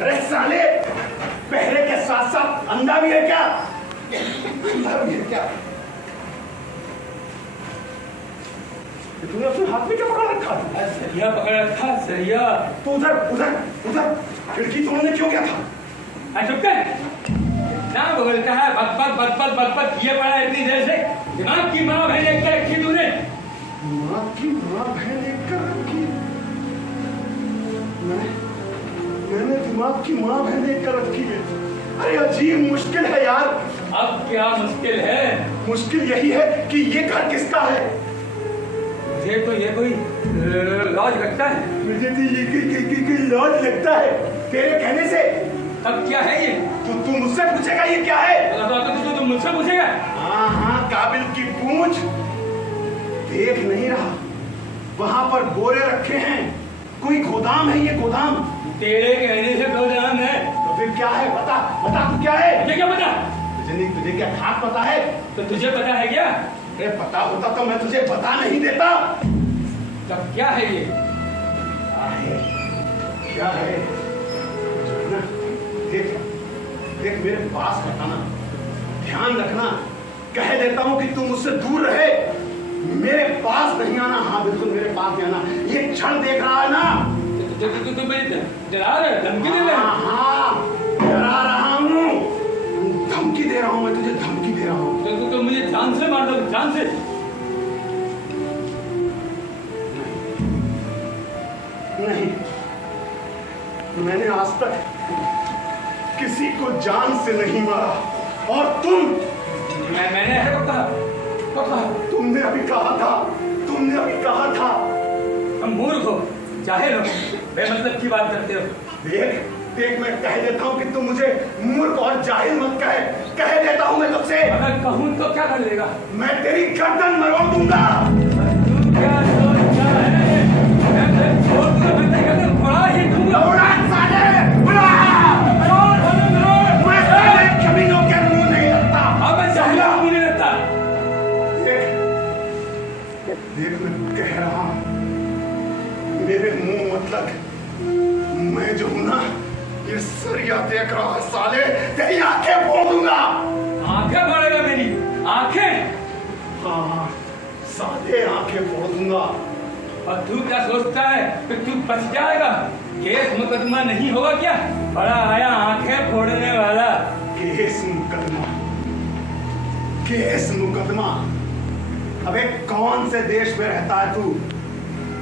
अरे साले, पहरे के साथ साथ अंधा भी है क्या? ये क्या? तूने अपने हाथ में क्या पकड़ रखा? सरिया पकड़ रखा, सरिया। तो उधर उधर उधर खिड़की तोड़ने क्यों गया था? चुप कर। क्या बोलता है? बक किए पड़ा है इतनी देर से। दिमाग की माँ बहन एक कर रखी तूने। दिमाग की माँ बहन एक कर रखी? मैंने दिमाग की माँ बहन एक कर रखी है? अरे अजीब मुश्किल है यार। अब क्या मुश्किल है? मुश्किल यही है कि ये घर किसका है? मुझे तो ये कोई लॉज लगता है। मुझे तो ये लॉज लगता है तेरे कहने से। अब क्या है ये? तू मुझसे पूछेगा ये क्या है? तो मुझसे पूछेगा? हाँ काबिल की पूछ। देख नहीं रहा वहां पर बोरे रखे हैं? कोई गोदाम है ये? गोदाम तेरे कहने से गोदाम है। तो फिर क्या है? बता बता तू क्या है? मुझे क्या पता? तुझे क्या खाक पता है? तो तुझे पता है क्या? अरे पता होता तो मैं तुझे बता नहीं देता। तब क्या है ये? क्या है? देख देख मेरे पास बताना, ध्यान रखना। कह देता हूँ कि तू मुझसे दूर रहे, मेरे पास नहीं आना। हाँ बिल्कुल मेरे पास नहीं आना। ये क्षण देख रहा है ना? तू डरा रहा है, धमकी दे रहा है? हाँ डरा रहा हूँ, धमकी दे रहा हूँ। मैं तुझे धमकी दे रहा हूँ। तो मुझे जान से मार दो, जान से। नहीं, मैंने आज तक किसी को जान से नहीं मारा। और मैंने है तो कहा। तुमने अभी कहा था। हम मूर्ख हो, जाहिल हो, बेमतलब की बात करते हो। देख मैं कह देता हूँ कि तुम मुझे मूर्ख और जाहिल मत कह देता हूँ मैं तुझसे। अगर कहूँ तो क्या कर लेगा? मैं तेरी गर्दन मरोड़ दूंगा। क्या सोचा है? मैं तेरी गर्दन फोड़ा ही दूंगा। मैं तेरे कमीनों के मुंह नहीं लगता। अब मैं जाहिल मुंह नहीं लगता। देख मैं कह रहा हूँ, मेरे मुंह मतलब मैं जो हूं ना, ये सरिया देख रहा है साले, तेरी आंखें फोड़ दूंगा। आंखें फोड़ेगा मेरी? आंखें? हाँ साले आंखें फोड़ दूंगा। और तू क्या सोचता है कि तू बच जाएगा? केस मुकदमा नहीं होगा क्या? बड़ा आया आंखें फोड़ने वाला। केस मुकदमा? अबे कौन से देश में रहता है तू?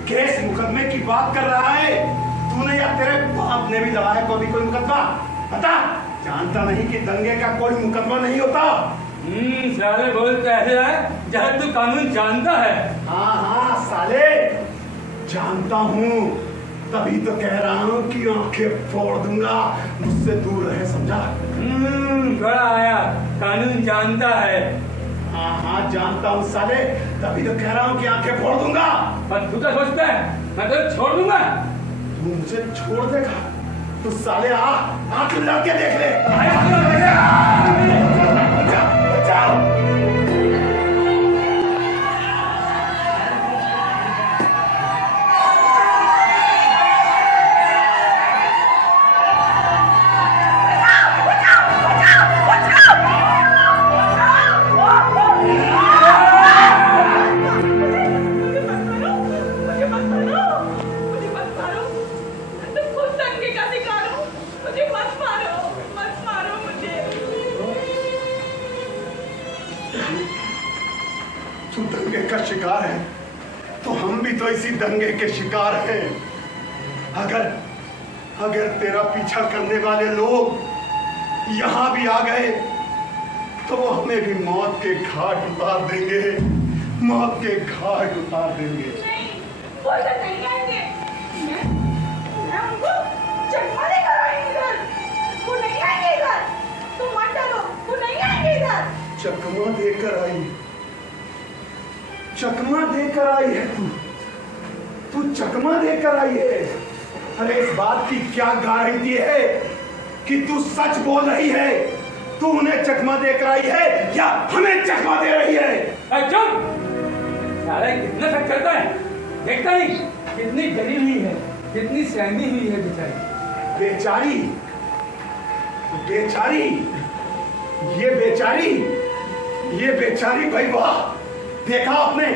केस मुकदमे की बात कर रहा है? तूने या तेरे बाप ने भी लगाया कोई मुकदमा? बता। जानता नहीं कि दंगे का कोई मुकदमा नहीं होता? साले बोलते ऐसे है जहाँ तू कानून जानता है। हाँ साले जानता हूँ, तभी तो कह रहा हूँ कि आंखें फोड़ दूंगा। मुझसे दूर रहे, समझा? बड़ा आया कानून जानता है। हाँ जानता हूँ साले, तभी तो कह रहा हूँ कि आंखें फोड़ दूंगा। पर तू क्या सोचता है मैं तो छोड़ दूंगा? तू मुझे छोड़ देगा? तो साले आ तू लड़के देख ले। बचाओ। तू दंगे का शिकार है तो हम भी तो इसी दंगे के शिकार हैं। अगर तेरा पीछा करने वाले लोग यहाँ भी आ गए तो वो हमें भी मौत के घाट उतार देंगे। मौत के घाट उतार देंगे। नहीं, वो इधर नहीं आएंगे। मैं उनको चकमा देकर आएंगे इधर। वो नहीं आएंगे इधर। तुम मत डरो, वो नहीं आएंगे इधर। चकमा देकर आई? चकमा देकर आई है तू चकमा देकर आई है? अरे इस बात की क्या गारंटी है कि तू सच बोल रही है? तू उन्हें चकमा देकर आई है या हमें चकमा दे रही है? चुप! साला कितना शक करता है, देखता नहीं कितनी डरी हुई है, कितनी सहमी हुई है बेचारी। बेचारी? बेचारी? ये बेचारी भाई वाह, देखा आपने,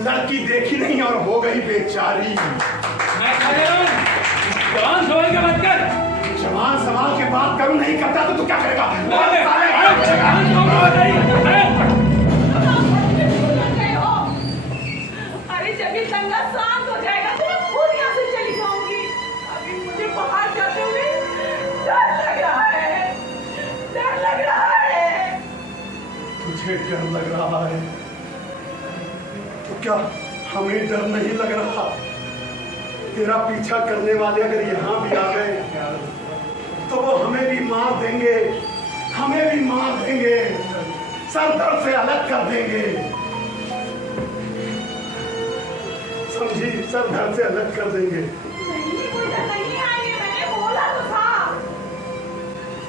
लड़की देखी नहीं और हो गई बेचारी। जवान सवाल के बात कर। जवान सवाल के बात करूं, नहीं करता तो तू क्या करेगा? अरे जब ये दंगा शांत हो जाएगा तो मैं खुद यहाँ से चली जाऊंगी। अभी मुझे बाहर जाते हुए डर लग रहा है, डर लग रहा है। तुझे डर लग रहा है तो क्या हमें डर नहीं लग रहा? तेरा पीछा करने वाले अगर यहाँ भी आ गए तो वो हमें भी मार देंगे, हमें भी मार देंगे, सर धड़ से अलग कर देंगे, समझी? सर धड़ से अलग कर देंगे। नहीं, वो इधर नहीं आएंगे, मैंने बोला तो था।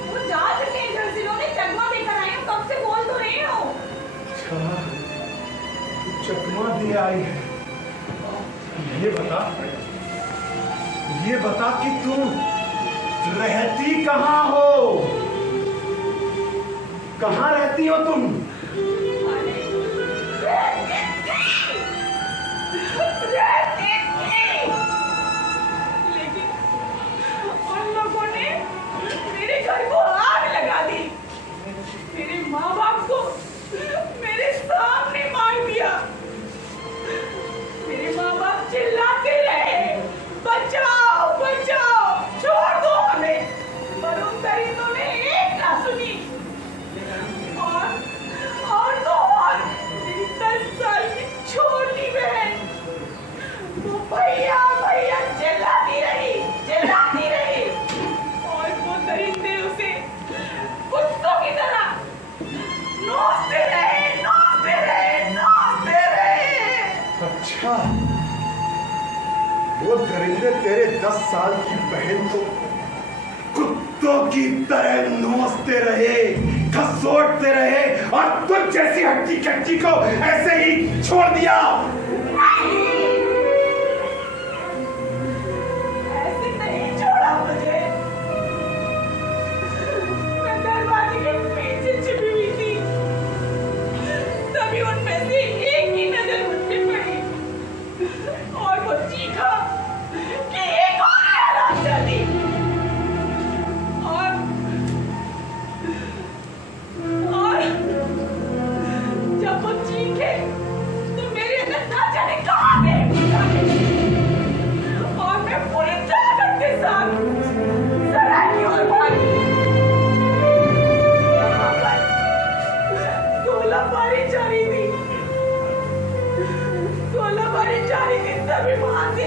वो जा चुके हैं इधर से, उन्होंने चकमा देकर आए हैं, कब से बोल तो रही हूँ। अच्छा, तू चकमा दे आई है। ये बता कि तुम रहती कहाँ हो? कहाँ रहती हो तुम? लेकिन उन लोगों ने मेरे घर को आग लगा दी, मेरे माँ बाप को मेरे सामने मार दिया। मेरे माँ बाप चिल्लाते रहे, बचाओ बचाओ, छोड़ दो हमें, पर उन दरिंदों ने एक ना सुनी। और तो और मेरी 10 साल की छोटी बहन वो भैया भैया चिल्लाती रही और वो दरिंदे उसे कुत्तों की तरह नोचते रहे। अच्छा, वो दरिंदे तेरे 10 साल की बहन को कुत्तों की तरह नोचते रहे, खसोटते रहे और तुझ जैसी हट्टी कट्टी को ऐसे ही छोड़ दिया? ऐसे नहीं छोड़ा मुझे, मैं दरवाजे के पीछे छिपी हुई थी, तभी उनमें से एक की नजर मुझ पे पड़ी और वो चीखा कि एक और है जल्दी। और जब वो चीखे तो मेरे अंदर ना जाने कहां से और मैं पूरी ताकत के साथ सड़क की ओर भागी। यहाँ पर गोलाबारी जारी थी, तभी वहां से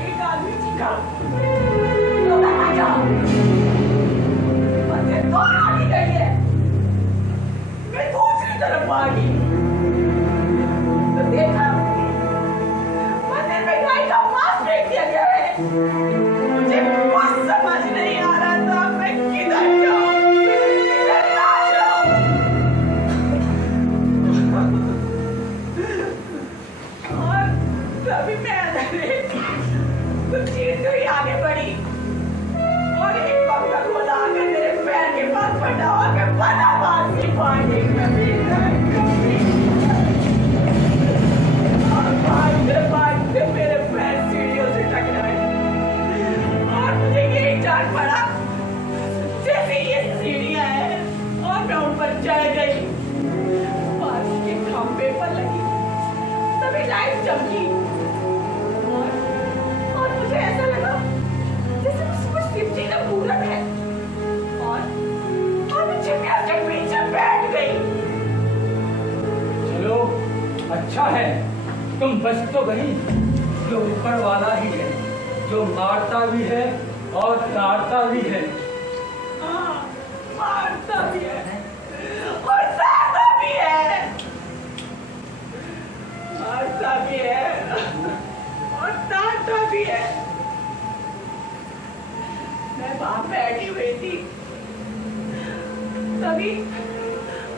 एक आदमी चीखा, तो दरवाजा मुझे कौन आगे गई है? मैं दूसरी तरफ भागी तो देखा मंदिर में गाय का मांस फेंक दिया गया है। मुझे कुछ समझ नहीं आ रहा था मैं किधर जाऊं, किधर ना जाऊं। और तभी मैं कुछ चीज हुई आगे बढ़ी और एक पत्थर को लाकर मेरे पैर के पास पड़ा और मैं बना बाजी पानी कभी और भागते मेरे पैर सीढ़ियों से टकराए और मुझे यही जान पड़ा जैसे ये सीढ़ियां हैं और मैं उन पर चढ़ गई। पास के खंभे पर लगी तभी लाइट चमकी और मुझे ऐसा लगा जैसे कुछ शिवजी का मूर्त है और मैं चिड़िया के पीछे बैठ गई। चलो अच्छा है, तुम बच तो गई। जो ऊपर वाला ही है, जो मारता भी है और तारता भी है। हाँ, मारता भी है और तारता भी है, मारता भी है और तारता भी है। मैं वहां बैठी हुई थी, तभी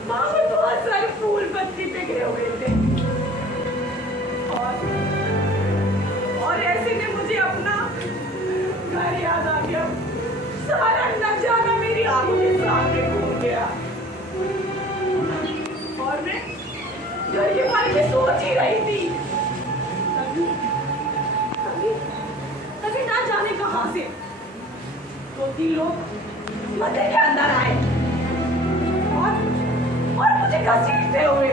वहां पर बहुत सारे फूल पत्ती बिखरे हुए थे और ऐसे में मुझे अपना घर याद आ गया। सारा नजारा मेरी आंखों के सामने घूम गया और मैं जो ये बारे में सोच ही रही थी तभी ना जाने कहां से 2-3 लोग मंदिर के अंदर आए और मुझे घसीटते हुए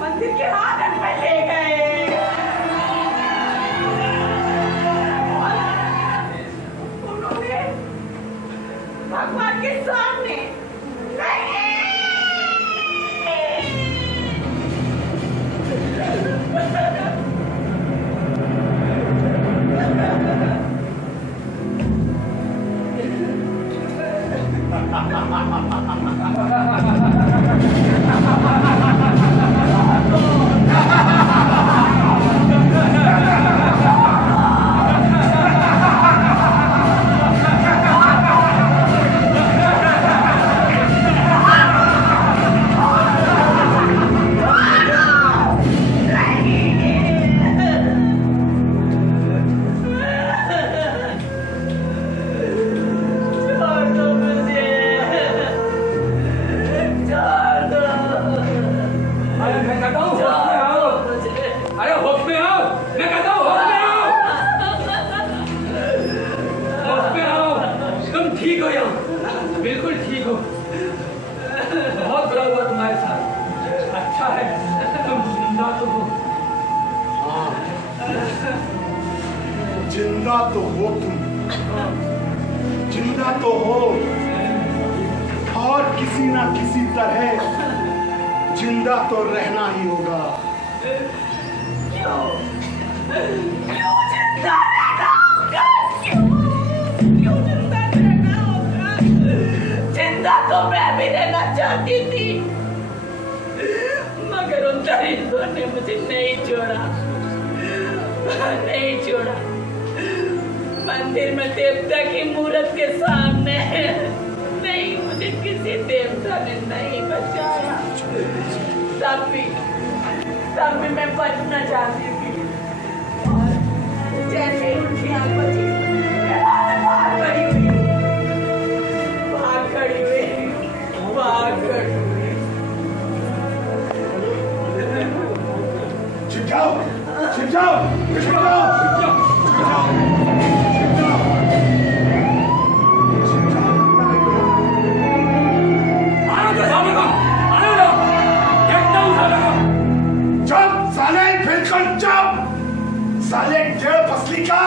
मंदिर के आंगन में ले गए और उन्होंने भगवान के सामने बिल्कुल ठीक हो। बहुत बुरा हुआ तुम्हारे साथ। अच्छा है तुम जिंदा तो हो। हाँ, जिंदा तो हो तुम, जिंदा तो हो और किसी ना किसी तरह जिंदा तो रहना ही होगा। क्यों जिंदा रहना होगा? क्यों जिंदा रहना होगा? जिंदा तो मैं भी रहना चाहती थी मगर उन दरिंदों ने मुझे नहीं छोड़ा। मंदिर में देवता की मूर्त के सामने नहीं, मुझे किसी देवता ने नहीं बचाया। तब भी मैं बचना चाहती थी और जैसे ही उनकी आंख बची भाग खड़ी हुई। छिप जाओ, छिप जाओ, छिप जाओ, छिप जाओ, छिप जाओ, छिप जाओ। आने दो सामने को, आने दो, देखता हूँ साले को। चुप साले, बिल्कुल चुप साले, डेढ़ फसली का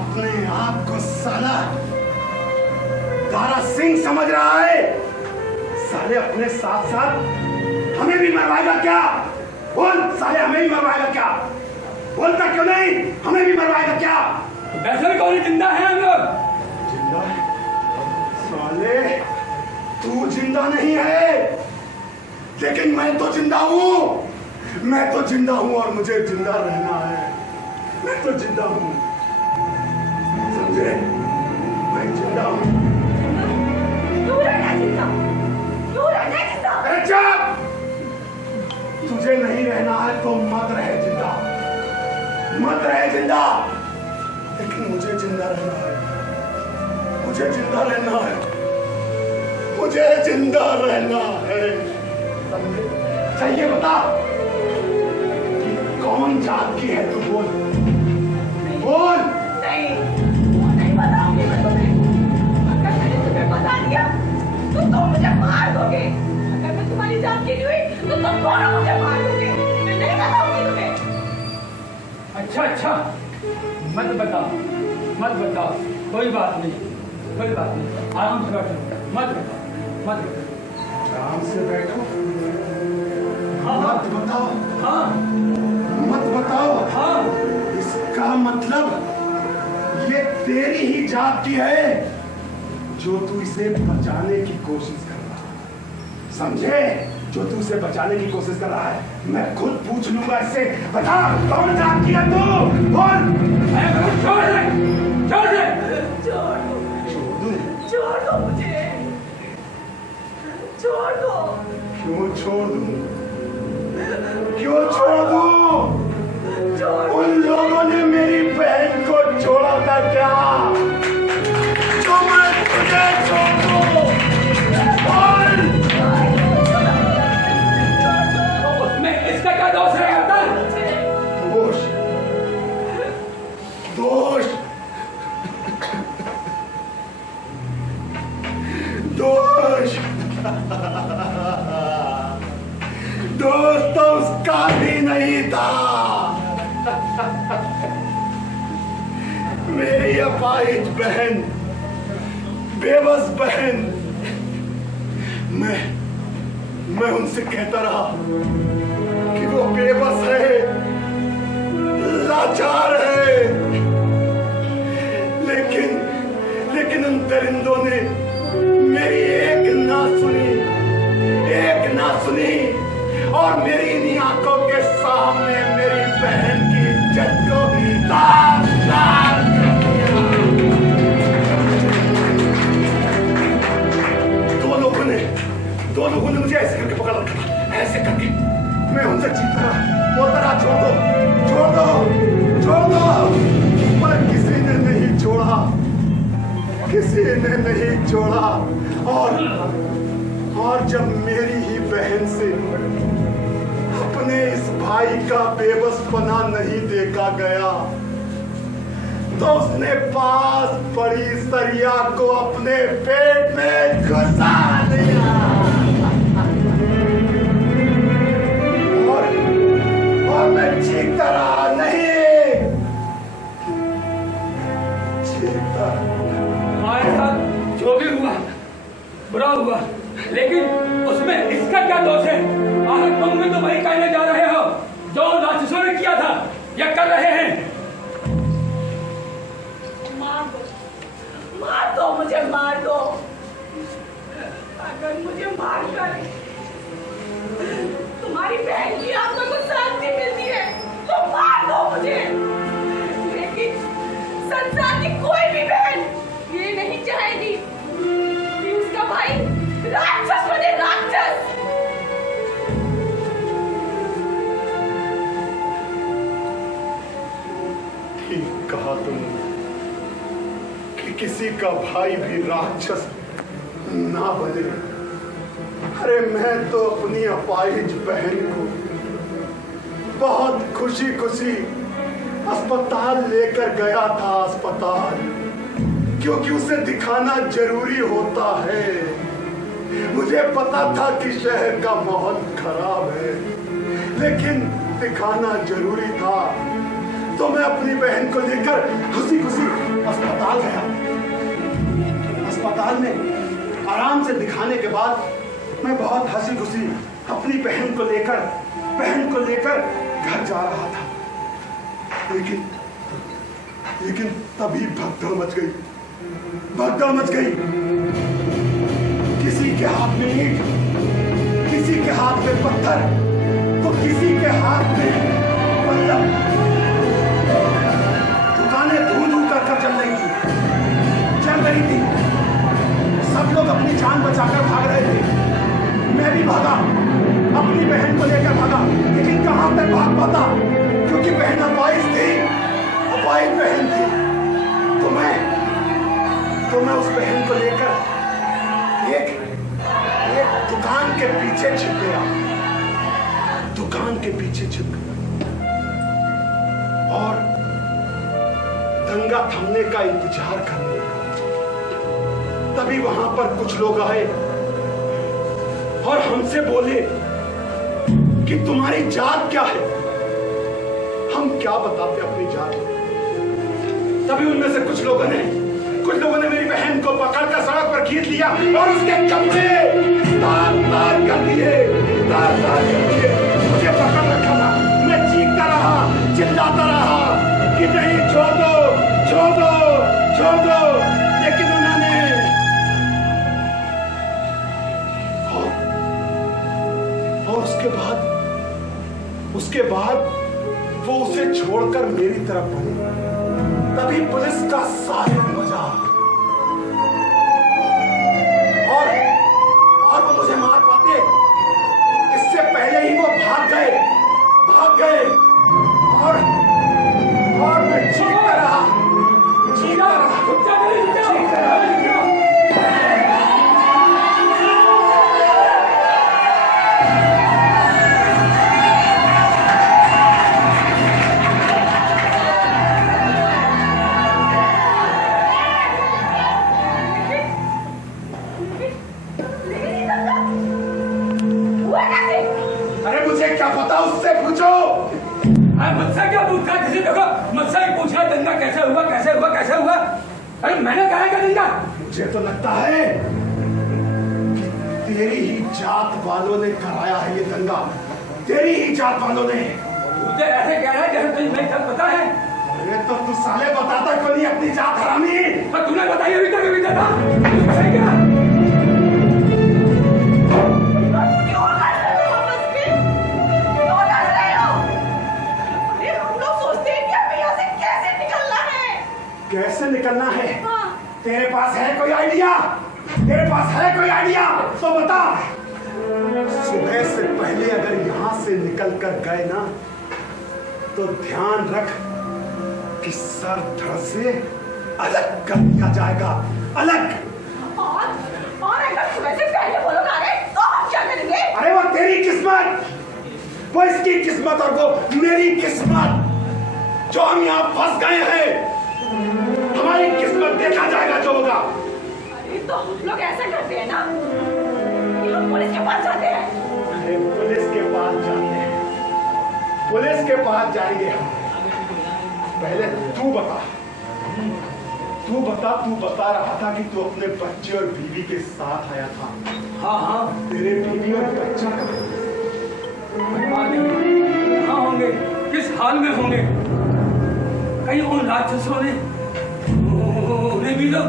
अपने आप को साला दारा सिंह समझ रहा है। साले अपने साथ साथ हमें भी मरवाएगा क्या? बोल साले, हमें भी मरवाएगा क्या? बोलता क्यों नहीं? हमें भी मरवाएगा क्या? वैसे भी कौन जिंदा है हम लोग? जिंदा? साले तू जिंदा नहीं है, लेकिन मैं तो जिंदा हूं। मैं तो जिंदा हूं और मुझे जिंदा रहना है। मैं तो जिंदा हूं, समझे? मैं जिंदा हूं। तुझे नहीं रहना है तो मत रहे जिंदा, मत रहे जिंदा, लेकिन मुझे जिंदा रहना है। मुझे जिंदा रहना है, मुझे जिंदा रहना है। समझे? चाहिए बता कि कौन जात की है तू? बोल बोल। नहीं बताऊंगी मैं तुम्हें। अगर मैंने तुम्हें बता दिया तो तुम मुझे मार दोगे। अगर मैं तुम्हारी जान की हुई तो तुम दोनों मुझे मार दोगे। मैं नहीं बताऊंगी तुम्हें। अच्छा, मत बताओ, कोई बात नहीं, आराम से बैठो, मत बताओ। आराम से बैठो। हाँ, मत बताओ। हाँ, मत बताओ। हाँ। इसका मतलब ये तेरी ही जात की है जो तू इसे बचाने की कोशिश कर रहा है। समझे? जो तू उसे बचाने की कोशिश कर रहा है, मैं खुद पूछ लूंगा इससे। बता कौन जात की है तू? बोल। छोड़ दे। छोड़ दो मुझे। छोड़ दो। क्यों छोड़ दूं? क्यों छोड़ दूं? उन लोगों ने मेरी बहन को छोड़ा था क्या? दोष तो उसका भी नहीं था। मेरी अपाहिज बहन, बेबस बहन, मैं उनसे कहता रहा कि वो बेबस है, लाचार है, लेकिन उन दरिंदों ने मेरी एक ना सुनी और मेरी इन्हीं आंखों के सामने मेरी बहन की इज्जत को तार-तार कर दिया। दो लोगों ने मुझे ऐसे करके पकड़ रखा था, ऐसे करके। मैं उनसे चीखता रहा, बोलता रहा, छोड़ दो, पर किसी ने नहीं छोड़ा। और जब मेरी ही बहन से अपने इस भाई का बेबसपना नहीं देखा गया तो उसने पास पड़ी सरिया को अपने पेट में घुसा दिया। और मैं चीखता रहा, नहीं चीखता। हमारे साथ जो भी हुआ बुरा हुआ, लेकिन उसमें इसका क्या दोष है? आखिर तुम भी तो वही कहने जा रहे हो जो राक्षसों ने किया था या कर रहे हैं। मार दो मुझे, मार दो। अगर मुझे मार कर तुम्हारी बहन की आत्मा को शांति मिलती है तो मार दो मुझे, लेकिन संसार की कोई भी बहन ये नहीं चाहेगी कि उसका भाई राक्षस बने, राक्षस। ठीक कहा तुमने कि किसी का भाई भी राक्षस ना बने। अरे मैं तो अपनी अपाहिज बहन को बहुत खुशी अस्पताल लेकर गया था, अस्पताल, क्योंकि उसे दिखाना जरूरी होता है। मुझे पता था कि शहर का माहौल खराब है, लेकिन दिखाना जरूरी था, तो मैं अपनी बहन को लेकर खुशी अस्पताल गया। अस्पताल में आराम से दिखाने के बाद मैं बहुत हंसी खुशी अपनी बहन को लेकर घर जा रहा था, लेकिन तभी भगदड़ मच गई। किसी के हाथ में ईंट, किसी के हाथ में पत्थर, तो किसी के हाथ में बल्लम। दुकानें धू कर चल रही थी। सब लोग अपनी जान बचाकर भाग रहे थे। मैं भी भागा, अपनी बहन को लेकर भागा, लेकिन कहां तक भाग पाता, क्योंकि बहन अपाहिज बहन थी। तो मैं उस बहन को लेकर एक दुकान के पीछे छिप गया। और दंगा थमने का इंतजार करने लगा। तभी वहां पर कुछ लोग आए और हमसे बोले कि तुम्हारी जात क्या है? हम क्या बताते अपनी जात? तभी उनमें से कुछ लोगों ने मेरी बहन को पकड़कर सड़क पर खींच लिया और उसके कपड़े तार-तार कर दिए। मुझे पकड़ रखा था। मैं चीखता रहा, चिल्लाता रहा कि नहीं, छोड़ दो, लेकिन उन्होंने और उसके बाद वो उसे छोड़कर मेरी तरफ बढ़े। तभी पुलिस का सायरन बजा और वो मुझे मार पाते, इससे पहले ही वो भाग गए और मैं चीखता रहा। पता उससे पूछो। मुझसे क्या पूछता है? देखो मुझसे ही पूछा दंगा कैसे हुआ कैसे हुआ कैसे हुआ। अरे मैंने कहा है दंगा? मुझे तो लगता है कि तेरी ही जात वालों ने कराया है ये दंगा, तेरी ही जात वालों ने। मुझे ऐसे कह रहा है जैसे तुझे नहीं सब पता है। अरे तो तू साले बताता क्यों नहीं अपनी जात हरामी? तो तूने बताई अभी तक अभी था क्या? कैसे निकलना है? तेरे पास है कोई आइडिया? तेरे पास है कोई आइडिया तो बता। सुबह से पहले अगर यहां से निकल कर गए ना तो ध्यान रख कि सर धड़ से अलग कर दिया जाएगा, अलग। और अगर सुबह से पहले वो लोग आ गए तो हम क्या करेंगे? अरे वो तेरी किस्मत, वो इसकी किस्मत और वो मेरी किस्मत। जो हम यहाँ फंस गए हैं, हमारी किस्मत देखा जाएगा जो होगा। अरे तो हम लोग ऐसा करते हैं ना कि हम पुलिस के पास जाते हैं। अरे पुलिस के पास जाते हैं, पुलिस के पास जाएंगे हम। पहले तू बता, तू बता रहा था कि तू अपने बच्चे और बीवी के साथ आया था। हाँ हाँ। तेरे बीवी और बच्चा कहाँ होंगे? किस हाल में होंगे? कहीं उन राक्षसों ने उन्हें भी लोग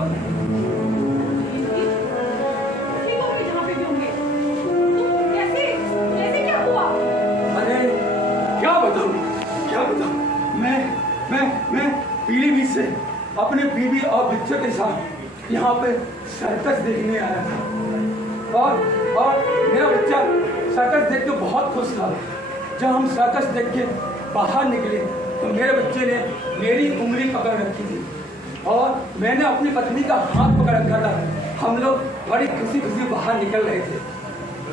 जहाँ पे भी होंगे। कैसे कैसे क्या हुआ? अरे क्या बताऊं मैं पीलीभीत से अपने बीवी और बच्चों के साथ यहाँ पे सर्कस देखने आया था और मेरा बच्चा सर्कस देख के बहुत खुश था। जब हम सर्कस देख के बाहर निकले तो मेरे बच्चे ने मेरी उंगली पकड़ रखी थी और मैंने अपनी पत्नी का हाथ पकड़ रखा था। हम लोग बड़ी खुशी खुशी बाहर निकल रहे थे,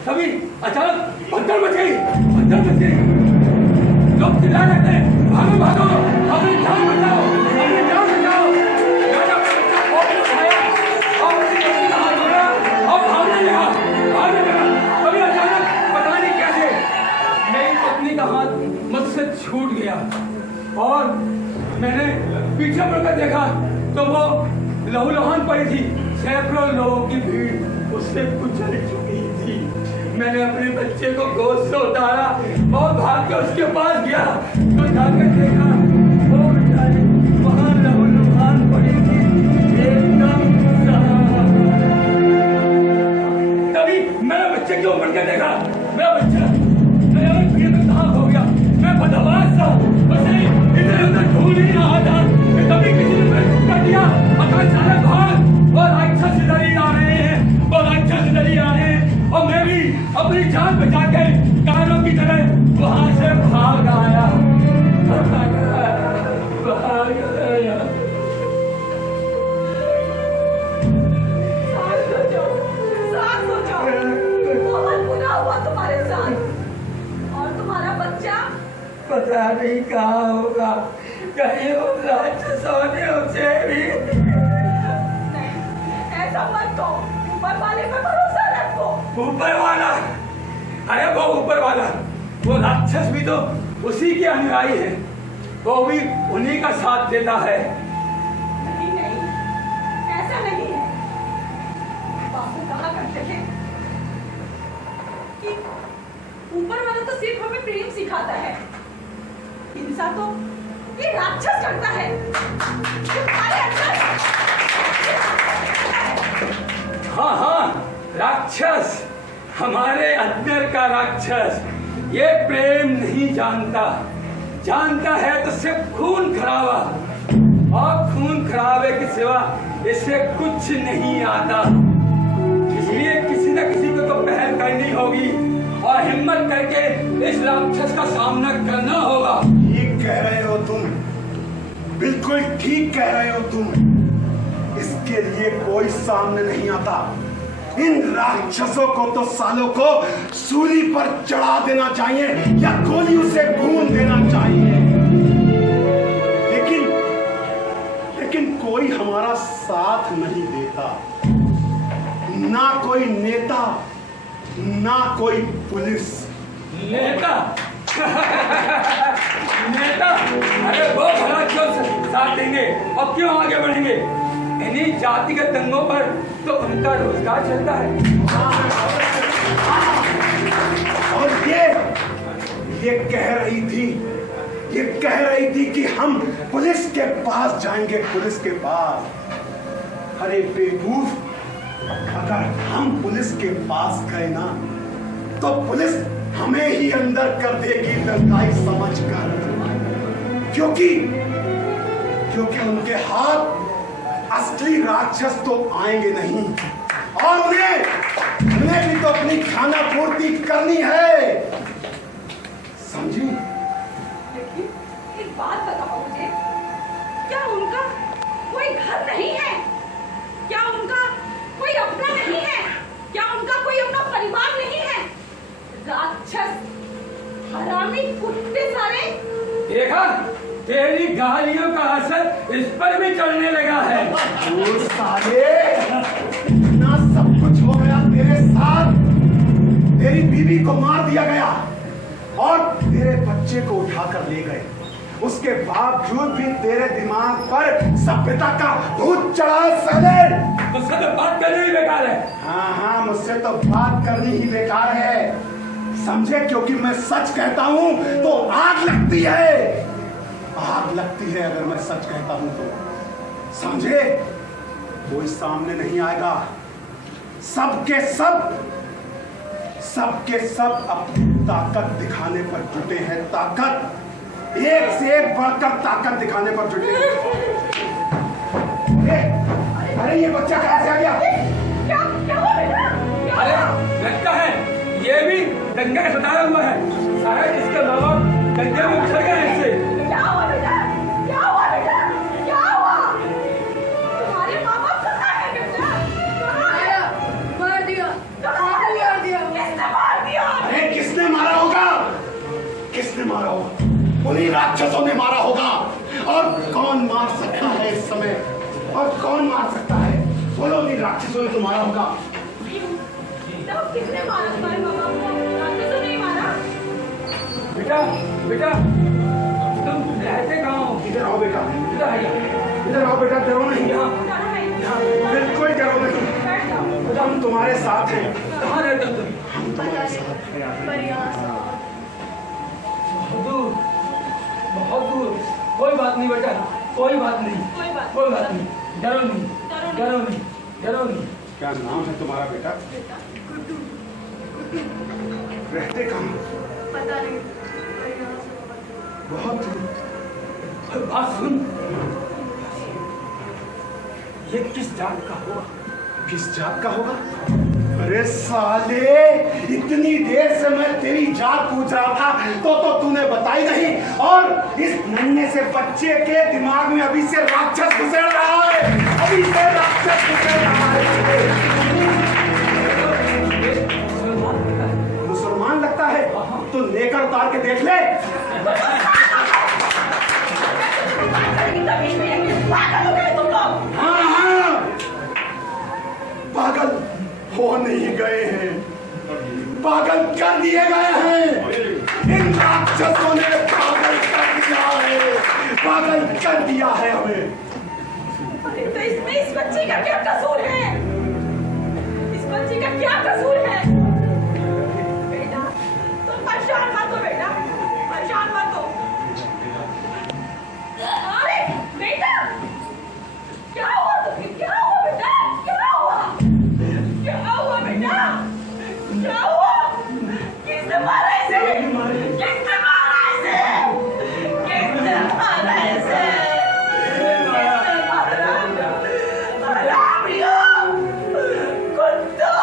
तभी अचानक भगदड़ मच गई। लोग चिल्ला रहे थे, भागो भागो, अपनी जान बचाओ, अपनी जान बचाओ। मैंने अपने बच्चे को उठाया और उसकी पत्नी का हाथ पकड़ा और भागने लगा। तभी अचानक पता नहीं कैसे मेरी पत्नी का हाथ मुझसे छूट गया और मैंने पीछे मुड़कर देखा तो वो लहूलुहान पड़ी थी। सैकड़ों लोगों की भीड़ उससे कुचल चुकी थी। मैंने अपने बच्चे को गोद से उतारा और भाग के उसके पास गया तो जाकर देखा वो बेचारी वहां लहूलुहान पड़ी थी, एकदम तभी मेरे बच्चे की उम्र के देखा। मेरा बच्चा मेरे भीड़ में कहाँ खो गया। मैं बदमाश था, उसे इधर उधर ढूंढ ही रहा था कि तभी किसी ने मुझे कर दिया। अचानक भाग और राक्षस इधर ही आ रहे हैं और राक्षस इधर ही आ रहे हैं और मैं भी अपनी जान बचा के कारों की तरह वहां से भाग आया। सोचो, बहुत बुरा हुआ तुम्हारे साथ। और तुम्हारा बच्चा पता नहीं कहाँ होगा, कहीं उन राक्षसों ने उसे भी। नहीं, ऐसा मत कहो। ऊपर वाले पे भरोसा रखो। ऊपर वाला? अरे वो ऊपर वाला, वो राक्षस भी तो उसी के अनुयायी है, वो भी उन्हीं का साथ देता है। नहीं नहीं, ऐसा नहीं है। बापू कहा करते थे कि ऊपर वाला तो सिर्फ हमें प्रेम सिखाता है, हिंसा तो ये राक्षस करता है। हाँ हाँ, राक्षस, हमारे अंदर का राक्षस ये प्रेम नहीं जानता। जानता है तो सिर्फ खून खराबा, और खून खराबे के सिवा इसे कुछ नहीं आता। इसलिए किसी न किसी को तो पहल करनी होगी और हिम्मत करके इस राक्षस का सामना करना होगा। ठीक कह रहे हो तुम, बिल्कुल ठीक कह रहे हो तुम। इसके लिए कोई सामने नहीं आता। इन राक्षसों को तो सालों को सूली पर चढ़ा देना चाहिए या गोली उसे भून देना चाहिए। लेकिन कोई हमारा साथ नहीं देता, ना कोई नेता, ना कोई पुलिस। नेता? नेता, अरे वो भला क्यों साथ देंगे और क्यों आगे बढ़ेंगे? इन्हीं जातिगत दंगों पर तो उनका रोजगार चलता है। और ये कह रही थी कि हम पुलिस के पास जाएंगे, पुलिस के पास। अरे बेवकूफ, अगर हम पुलिस के पास गए ना तो पुलिस हमें ही अंदर कर देगी दंगाई समझकर, क्योंकि उनके हाथ असली राक्षस तो आएंगे नहीं, और उन्हें भी तो अपनी खाना पूर्ति करनी है, समझी? लेकिन एक बात बताओ मुझे, क्या उनका कोई घर नहीं है? क्या उनका कोई अपना नहीं है? क्या उनका कोई अपना परिवार नहीं है? राक्षस, हरामी कुत्ते सारे। देखा, तेरी गालियों का असर इस पर भी चढ़ने लगा है। साले, इतना सब कुछ हो गया तेरे साथ। तेरी बीवी को मार दिया गया और तेरे बच्चे को उठाकर ले गए। उसके बावजूद भी तेरे दिमाग पर सभ्यता का भूत चढ़ा। साले, मुझसे तो बात करनी ही बेकार है। हाँ, मुझसे तो बात करनी ही बेकार है, समझे? क्योंकि मैं सच कहता हूं तो आग लगती है, आग लगती है अगर मैं सच कहता हूं तो, समझे? कोई सामने नहीं आएगा, सबके सब अपनी ताकत दिखाने पर जुटे हैं। ताकत, एक से एक बढ़कर ताकत दिखाने पर जुटे हैं। अरे ये बच्चा कहां से आ गया? क्या हुआ बेटा? अरे लगता है ये भी दंगे का सताया हुआ है। शायद इसके माँ बाप दंगे में उछल गए इससे। क्या हुआ बेटा? क्या हुआ बेटा? क्या हुआ? तुम्हारे माँ बाप कहाँ है बेटा? मार दिया। किसने मार दिया? अरे किसने मारा होगा? किसने मारा होगा? उन्हीं राक्षसों ने मारा होगा। और कौन मार सकता है इस समय? और कौन मार सकता है? बोलो, उन्हीं राक्षसों ने तो मारा होगा। तो किसने मारा तुम्हारे माँ बाप को? राक्षसों ने मारा? बेटा, तुम रहते कहाँ हो? इधर आओ बेटा, इधर आइए। इधर आओ बेटा, डरो नहीं। जाना है। बिल्कुल डरो नहीं, बैठ जाओ। हम तुम्हारे साथ हैं। कहाँ रहते हो तुम? हम तुम्हारे साथ हैं। बहुत दूर। कोई बात नहीं बेटा, कोई बात नहीं। डरो नहीं। क्या नाम है तुम्हारा बेटा? रहते कहाँ? पता नहीं। बहुत दूर। बात सुन, ये किस जात का होगा? किस जात का होगा? अरे साले, इतनी देर से मैं तेरी जात पूछ रहा था तो तूने बताई नहीं, और इस नन्हे से बच्चे के दिमाग में अभी से राक्षस घुसेड़ रहा है, अभी से राक्षस घुसेड़ रहा है। मुसलमान लगता है तो लेकर उतार के देख ले। हाँ, पागल हो नहीं गए हैं, पागल कर दिए गए हैं। इन राक्षसों ने पागल कर दिया है, पागल कर दिया है हमें। अरे तो इसमें इस बच्चे का क्या कसूर है? इस बच्चे का क्या कसूर है? बेटा, तुम परेशान मत हो बेटा, परेशान मत हो। अरे बेटा, क्या हुआ तुम्हें? क्या हुआ बेटा? क्या हुआ? क्या हुआ बेटा? क्या हुआ? किसने मारा इसे? किसने मारा इसे? किसने मारा इसे? किसने मारा? हरामियों! कुत्तों!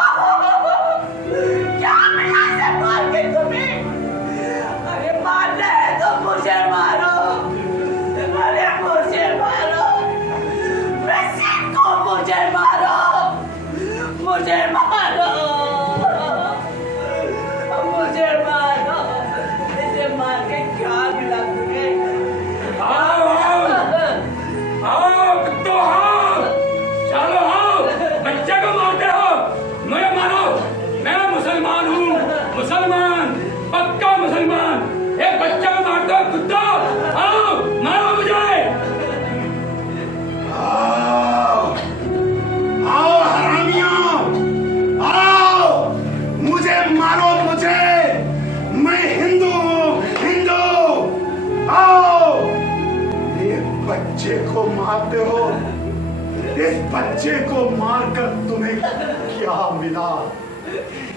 बच्चे को मारकर तुम्हें क्या मिला?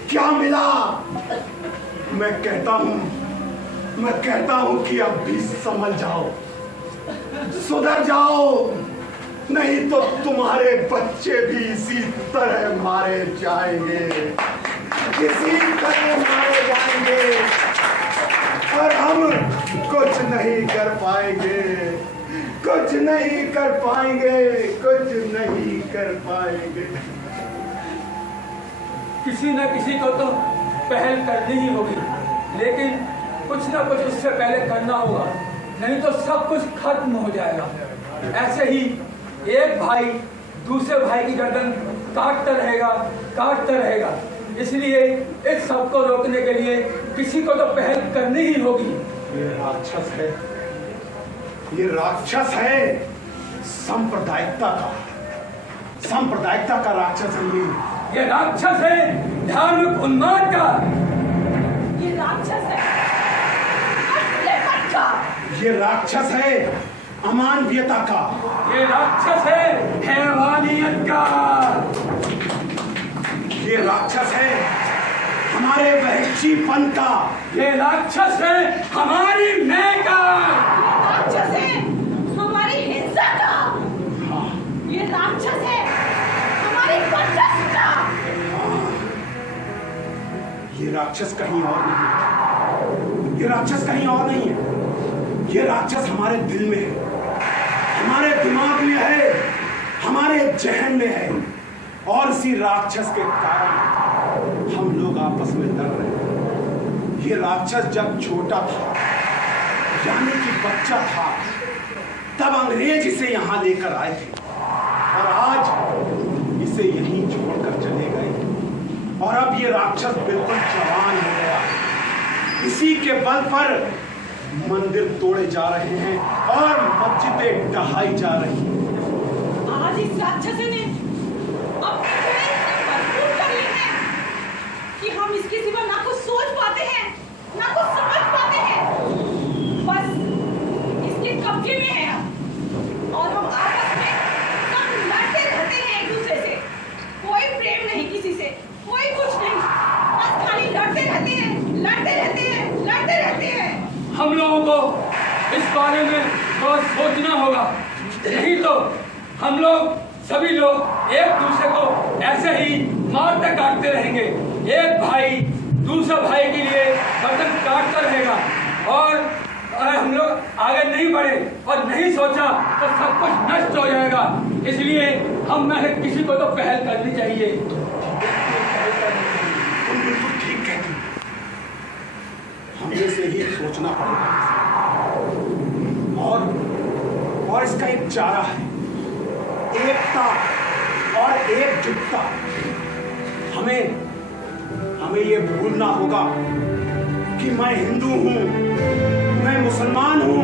क्या मिला? मैं कहता हूं कि अब भी समझ जाओ, सुधर जाओ, नहीं तो तुम्हारे बच्चे भी इसी तरह मारे जाएंगे, इसी तरह मारे जाएंगे, और हम कुछ नहीं कर पाएंगे, कुछ नहीं कर पाएंगे, कुछ नहीं कर पाएंगे। किसी न किसी को तो पहल करनी ही होगी, लेकिन कुछ ना कुछ उससे पहले करना होगा, नहीं तो सब कुछ खत्म हो जाएगा। ऐसे ही एक भाई दूसरे भाई की गर्दन काटता रहेगा। इसलिए इस सब को रोकने के लिए किसी को तो पहल करनी ही होगी। ये राक्षस है सांप्रदायिकता का राक्षस है। ये राक्षस है धार्मिक उन्माद का। ये राक्षस है का। ये राक्षस है अमानवीयता का। ये राक्षस है हैवानियत का। ये राक्षस है हमारे बहच्चीपन का। ये राक्षस है हमारी मैं का। ये राक्षस है हमारी हिंसा का। ये राक्षस है हमारी बचत का। ये राक्षस कहीं और नहीं है। ये राक्षस कहीं और नहीं है। ये राक्षस हमारे दिल में है, हमारे दिमाग में है, हमारे जहन में है, और इसी राक्षस के कारण हम लोग आपस में लड़ रहे हैं। ये राक्षस जब छोटा था, यानी कि बच्चा था, तब अंग्रेज इसे यहां लेकर आए थे, और आज इसे यहीं छोड़कर चले गए, और अब ये राक्षस बिल्कुल जवान हो गया। इसी के बल पर मंदिर तोड़े जा रहे हैं और मस्जिदें ढहाई जा रही हैं। आज इस राक्षस ने अपनी जड़ें इतनी मजबूत कर ली हैं कि हम इसके सिवा ना कुछ सोच पाते हैं, ना कुछ समझ पाते हैं। बस इसके कब्जे में है हम, और हम आपस में सब लड़ते रहते हैं एक दूसरे से। कोई प्रेम नहीं किसी से, कोई कुछ नहीं, बस खाली लड़ते रहते हैं, लड़ते रहते हैं, लड़ते रहते हैं। हम लोगों को इस बारे में बहुत सोचना होगा, नहीं तो हम लोग सभी लोग एक दूसरे को ऐसे ही मारते काटते रहेंगे। एक भाई दूसरे भाई के लिए गर्दन काटता रहेगा, और अगर हम लोग आगे नहीं बढ़े और नहीं सोचा तो सब कुछ नष्ट हो जाएगा। इसलिए हम में से किसी को तो पहल करनी चाहिए। ठीक कहती, हमें से ही सोचना पड़ेगा, और इसका एक चारा है, एकता और एकजुटता। हमें ये भूलना होगा कि मैं हिंदू हूं, मैं मुसलमान हूं,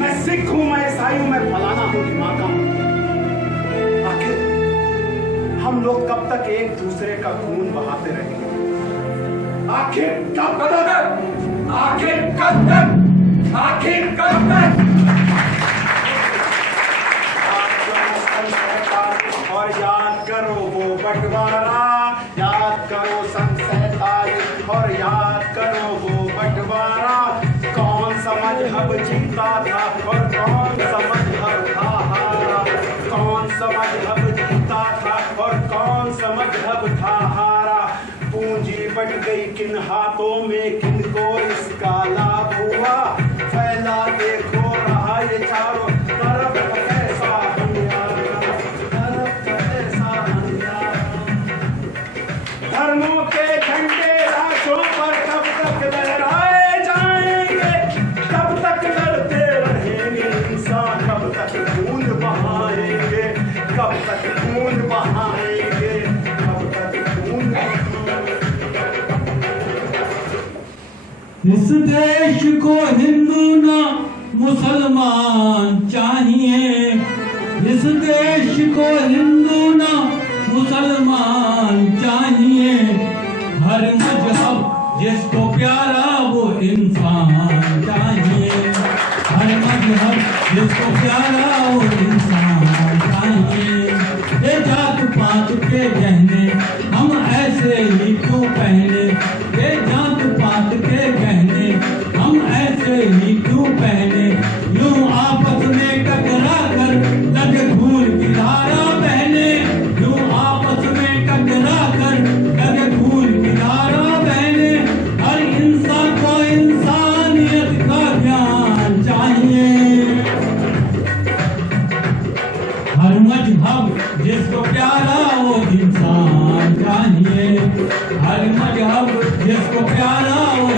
मैं सिख हूं, मैं ईसाई हूं, मैं फलाना हूं, ढिमाका हूं। आखिर हम लोग कब तक एक दूसरे का खून बहाते रहेंगे? आखिर कब तक? और याद करो वो बंटवारा, याद करो सन 47, और याद करो वो बंटवारा। कौन सा मजहब जीता था और कौन सा मजहब था हारा, कौन सा मजहब जीता था और कौन सा मजहब था हारा। पूंजी बट गई किन हाथों में, किनको इसका लाभ हुआ, फैला देखो रहा ये चारों तरफ कैसा अंधियारा, तरफ कैसा अंधियारा। धर्मों के झंडे राशों पर कब तक लहराए जाएंगे, कब तक लड़ते रहेंगे इंसान, कब तक खून बहाएंगे, कब तक खून बहाएंगे, कब तक खून बहाएंगे। इस देश को हिंदू ना मुसलमान चाहिए, इस देश को हिंदू ना मुसलमान चाहिए। हर मजहब जिसको प्यारा वो इंसान चाहिए, हर मजहब जिसको प्यारा वो इंसान चाहिए। हर मजहब जिसको प्यारा वो इंसान चाहिए, हर मजहब जिसको प्यारा वो